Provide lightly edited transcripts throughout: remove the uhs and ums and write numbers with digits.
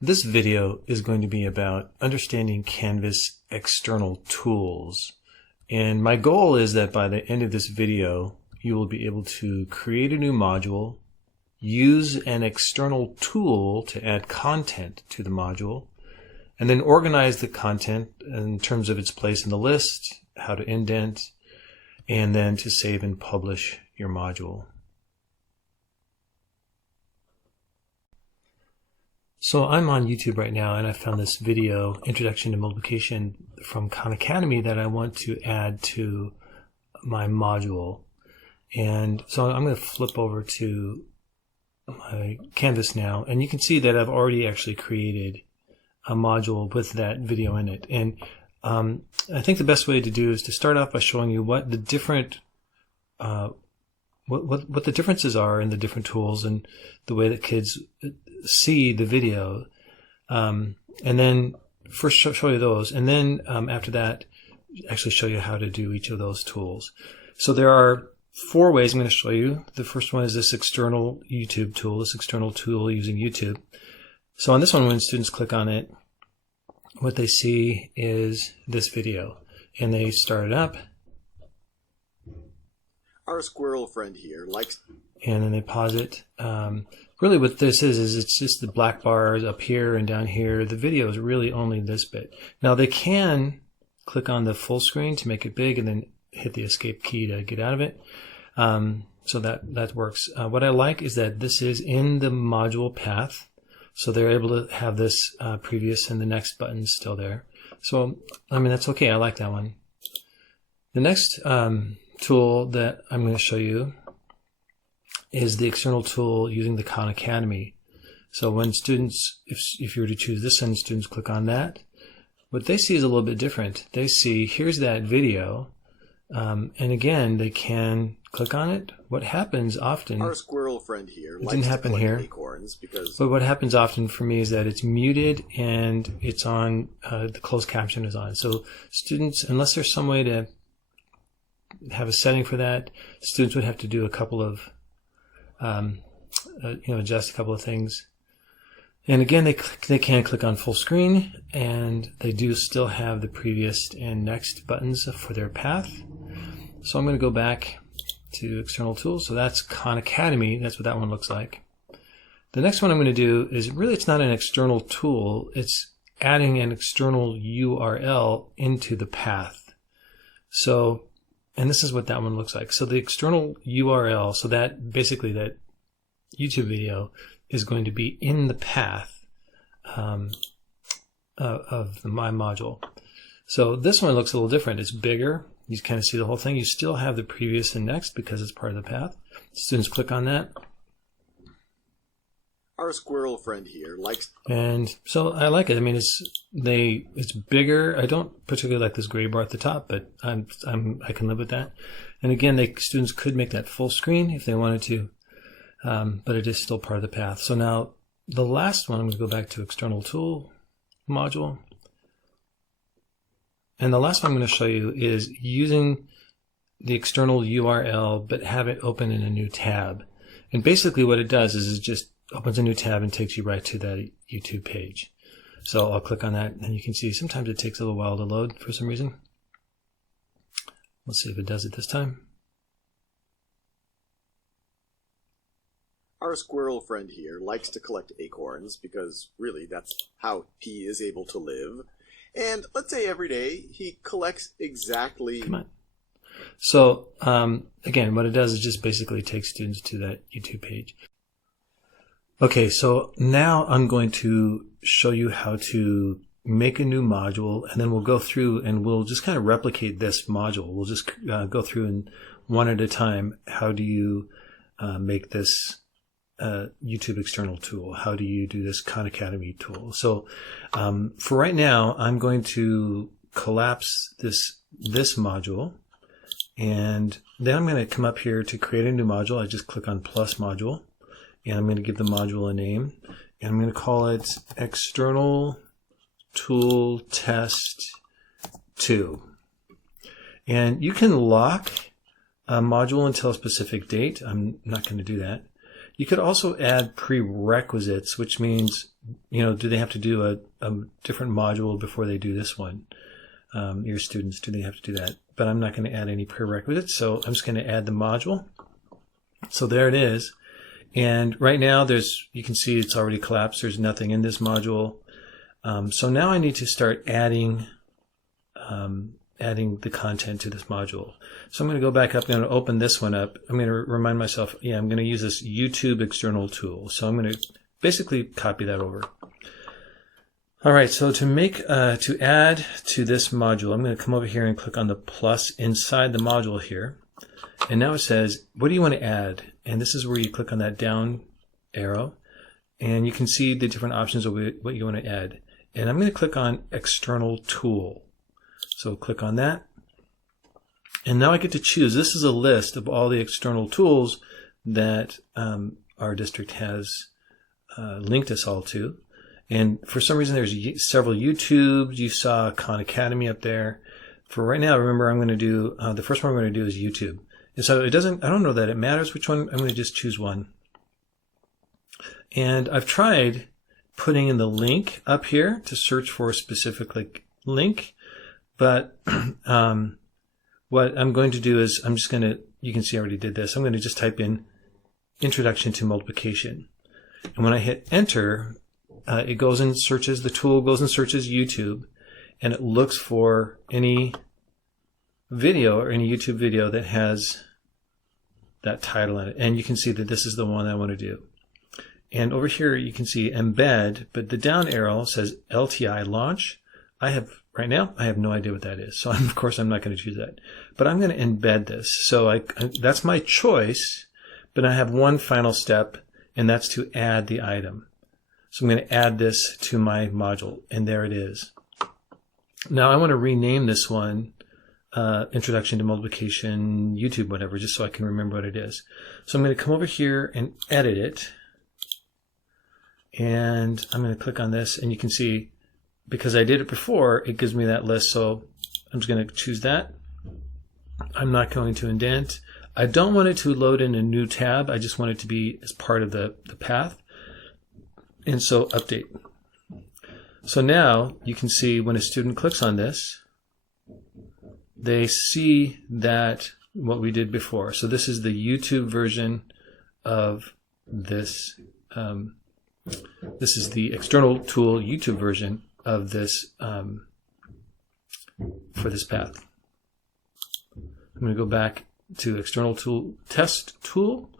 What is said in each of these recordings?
This video is going to be about understanding Canvas external tools. And my goal is that by the end of this video, you will be able to create a new module, use an external tool to add content to the module, and then organize the content in terms of its place in the list, how to indent, and then to save and publish your module. So I'm on YouTube right now, and I found this video, Introduction to Multiplication from Khan Academy, that I want to add to my module. And so I'm going to flip over to my Canvas now, and you can see that I've already actually created a module with that video in it. And I think the best way to do is to start off by showing you what the different what the differences are in the different tools and the way that kids see the video, and then first show you those, and then after that actually show you how to do each of those tools. So there are 4 ways I'm going to show you. The first one is this external YouTube tool, this external tool using YouTube. So on this one, when students click on it, what they see is this video, and they start it up. Our squirrel friend here likes... And then they pause it. Really what this is it's just the black bars up here and down here. The video is really only this bit. Now they can click on the full screen to make it big and then hit the escape key to get out of it. So that works. What I like is that this is in the module path. So they're able to have this previous and the next button still there. So, I mean, that's okay. I like that one. The next tool that I'm going to show you is the external tool using the Khan Academy. So when students, if you were to choose this and students click on that, what they see is a little bit different. They see, here's that video, and again, they can click on it. What happens often, our squirrel friend here, it didn't happen here, but what happens often for me is that it's muted and it's on, the closed caption is on. So students, unless there's some way to have a setting for that, students would have to do a couple of adjust a couple of things. And again, they can click on full screen, and they do still have the previous and next buttons for their path. So I'm going to go back to external tools. So that's Khan Academy. That's what that one looks like. The next one I'm going to do is really, it's not an external tool. It's adding an external URL into the path. So, and this is what that one looks like. So the external URL, so that basically that YouTube video is going to be in the path of my module. So this one looks a little different. It's bigger. You kind of see the whole thing. You still have the previous and next because it's part of the path. Students click on that. Our squirrel friend here likes... And so I like it. I mean, it's bigger. I don't particularly like this gray bar at the top, but I can live with that. And again, students could make that full screen if they wanted to, but it is still part of the path. So now the last one, I'm going to go back to external tool module. And the last one I'm going to show you is using the external URL, but have it open in a new tab. And basically what it does is it just opens a new tab and takes you right to that YouTube page. So I'll click on that, and you can see sometimes it takes a little while to load for some reason. Let's see if it does it this time. Our squirrel friend here likes to collect acorns because really that's how he is able to live. And let's say every day he collects exactly... Come on. So again, what it does is just basically takes students to that YouTube page. Okay, so now I'm going to show you how to make a new module, and then we'll go through and we'll just kind of replicate this module. We'll just go through and one at a time. How do you make this YouTube external tool? How do you do this Khan Academy tool? So for right now, I'm going to collapse this module, and then I'm going to come up here to create a new module. I just click on plus module. And I'm going to give the module a name, and I'm going to call it External Tool Test 2. And you can lock a module until a specific date. I'm not going to do that. You could also add prerequisites, which means do they have to do a different module before they do this one? Your students, do they have to do that? But I'm not going to add any prerequisites, so I'm just going to add the module. So there it is. And right now you can see it's already collapsed. There's nothing in this module. So now I need to start adding the content to this module. So I'm going to go back up. I'm going to open this one up. I'm going to remind myself, I'm going to use this YouTube external tool. So I'm going to basically copy that over. All right, so to add to this module, I'm going to come over here and click on the plus inside the module here. And now it says, what do you want to add? And this is where you click on that down arrow, and you can see the different options of what you want to add. And I'm going to click on external tool. So click on that. And now I get to choose. This is a list of all the external tools that our district has linked us all to. And for some reason, there's several YouTubes. You saw Khan Academy up there. For right now, remember, I'm going to do, the first one I'm going to do is YouTube. And so I don't know that it matters which one. I'm going to just choose one. And I've tried putting in the link up here to search for a specific link. But what I'm going to do is you can see I already did this. I'm going to just type in Introduction to Multiplication. And when I hit enter, it goes and searches, the tool goes and searches YouTube, and it looks for any video or any YouTube video that has that title in it. And you can see that this is the one I want to do. And over here you can see embed, but the down arrow says LTI launch. Right now, I have no idea what that is. So of course I'm not going to choose that. But I'm going to embed this. So that's my choice, but I have one final step, and that's to add the item. So I'm going to add this to my module, and there it is. Now I want to rename this one Introduction to Multiplication, YouTube, whatever, just so I can remember what it is. So I'm going to come over here and edit it. And I'm going to click on this, and you can see, because I did it before, it gives me that list. So I'm just going to choose that. I'm not going to indent. I don't want it to load in a new tab. I just want it to be as part of the path. And so update. So now you can see when a student clicks on this, they see that what we did before. So this is the YouTube version of this. This is the external tool YouTube version of this for this path. I'm going to go back to external tool test tool,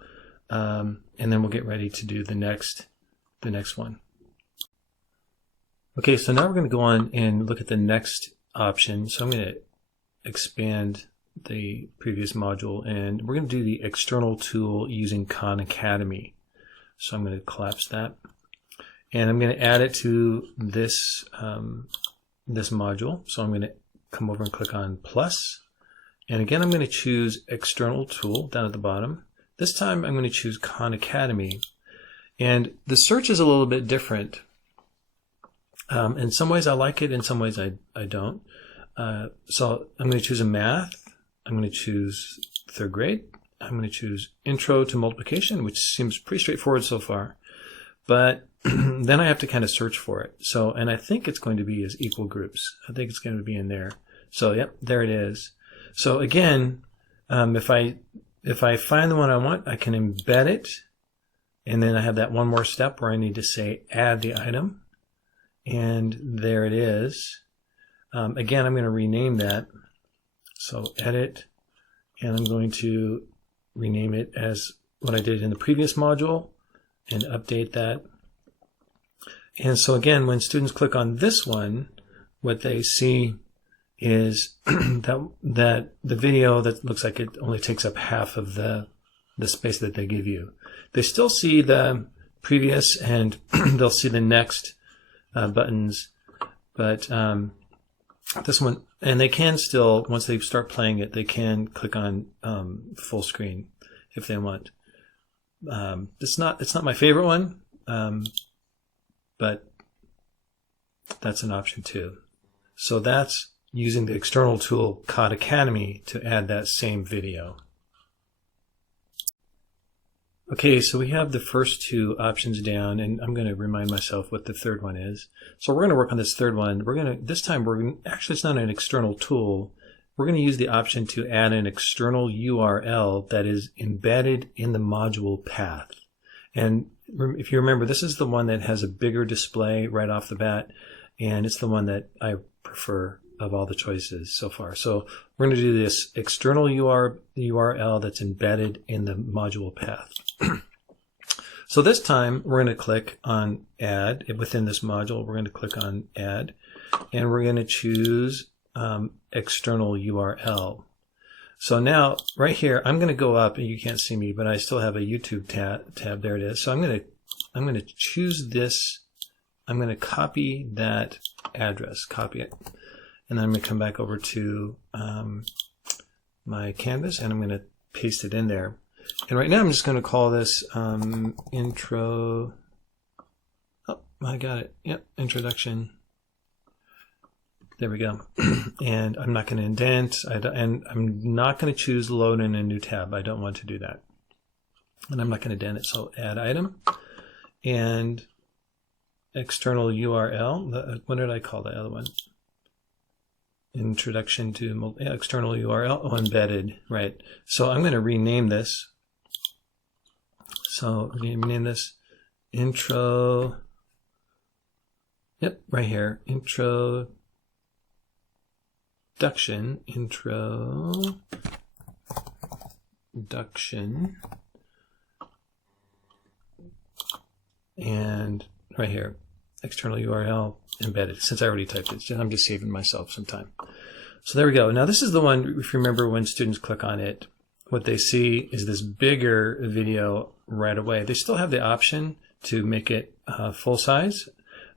and then we'll get ready to do the next one. Okay, so now we're going to go on and look at the next option. So I'm going to expand the previous module, and we're going to do the external tool using Khan Academy. So I'm going to collapse that, and I'm going to add it to this this module. So I'm going to come over and click on plus, and again I'm going to choose external tool down at the bottom. This time I'm going to choose Khan Academy, and the search is a little bit different. In some ways I like it, in some ways I don't. So I'm going to choose a math. I'm going to choose third grade. I'm going to choose Intro to Multiplication, which seems pretty straightforward so far. But then I have to kind of search for it. So, and I think it's going to be as equal groups. I think it's going to be in there. So, yep, there it is. So again, if I find the one I want, I can embed it. And then I have that one more step where I need to say add the item. And there it is. Again, I'm going to rename that. So edit, and I'm going to rename it as what I did in the previous module and update that. And so again, when students click on this one, what they see is that the video that looks like it only takes up half of the space that they give you. They still see the previous, and they'll see the next buttons, but this one, and they can still, once they start playing it, they can click on full screen if they want. It's not my favorite one, but that's an option too. So that's using the external tool Khan Academy to add that same video. Okay, so we have the first two options down, and I'm going to remind myself what the third one is. So we're going to work on this third one. This time actually it's not an external tool. We're going to use the option to add an external URL that is embedded in the module path. And if you remember, this is the one that has a bigger display right off the bat, and it's the one that I prefer of all the choices so far. So we're going to do this external URL that's embedded in the module path. So this time we're going to click on Add. Within this module, we're going to click on Add, and we're going to choose external URL. So now right here, I'm going to go up, and you can't see me, but I still have a YouTube tab. There it is. So I'm going to choose this. I'm going to copy that address, copy it, and then I'm going to come back over to my canvas, and I'm going to paste it in there. And right now I'm just going to call this intro. Oh, I got it. Yep, introduction. There we go. And I'm not going to indent, and I'm not going to choose load in a new tab. I don't want to do that. And I'm not going to indent it, so add item. And external URL. What did I call the other one? Introduction to external URL. Oh, embedded, right. So I'm going to rename this. So I'm going to rename this intro. Yep, right here. Introduction. And right here, external URL embedded. Since I already typed it, I'm just saving myself some time. So there we go. Now this is the one, if you remember, when students click on it, what they see is this bigger video right away. They still have the option to make it full size,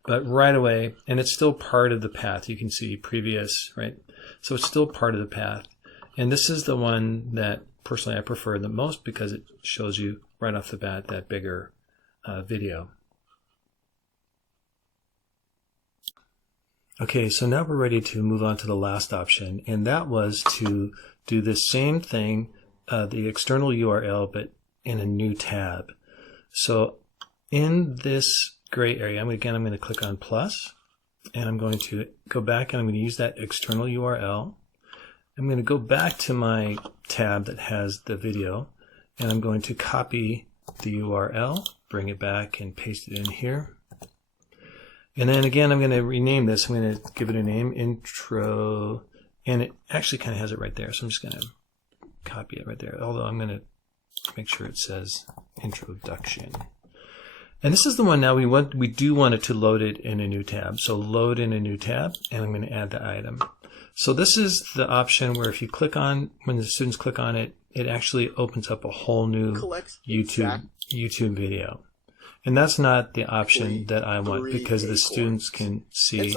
but right away, and it's still part of the path. You can see previous, right? So it's still part of the path. And this is the one that personally I prefer the most because it shows you right off the bat that bigger video. Okay, so now we're ready to move on to the last option, and that was to do the same thing, the external URL, but in a new tab. So in this gray area, I'm going to click on plus, and I'm going to go back, and I'm going to use that external URL. I'm going to go back to my tab that has the video, and I'm going to copy the URL, bring it back, and paste it in here. And then again, I'm going to rename this. I'm going to give it a name, intro, and it actually kind of has it right there. So I'm just going to copy it right there. Although I'm going to make sure it says introduction. And this is the one now we do want it to load it in a new tab. So load in a new tab, and I'm going to add the item. So this is the option where if you click on, when the students click on it, it actually opens up a whole new YouTube video. And that's not the option that I want because the students can see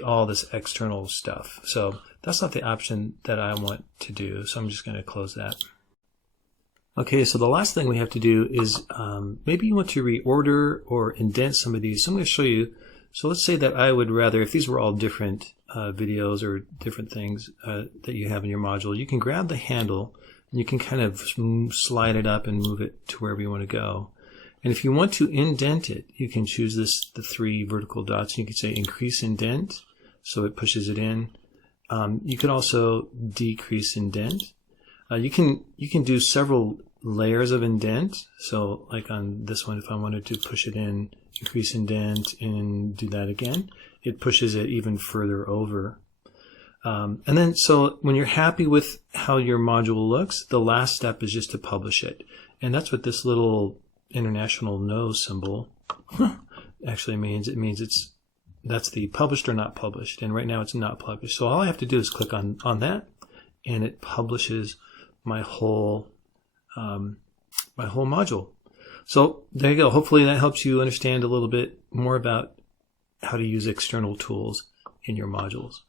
all this external stuff. So that's not the option that I want to do. So I'm just going to close that. Okay, so the last thing we have to do is maybe you want to reorder or indent some of these. So I'm going to show you. So let's say that I would rather, if these were all different videos or different things that you have in your module, you can grab the handle and you can kind of slide it up and move it to wherever you want to go. And if you want to indent it, you can choose the three vertical dots. You can say increase indent, so it pushes it in. You could also decrease indent. You can do several layers of indent. So like on this one, if I wanted to push it in, increase indent, and do that again, it pushes it even further over. And then so when you're happy with how your module looks, the last step is just to publish it. And that's what this little international no symbol actually means. It means that's the published or not published, and right now it's not published. So all I have to do is click on that, and it publishes my whole module. So there you go. Hopefully that helps you understand a little bit more about how to use external tools in your modules.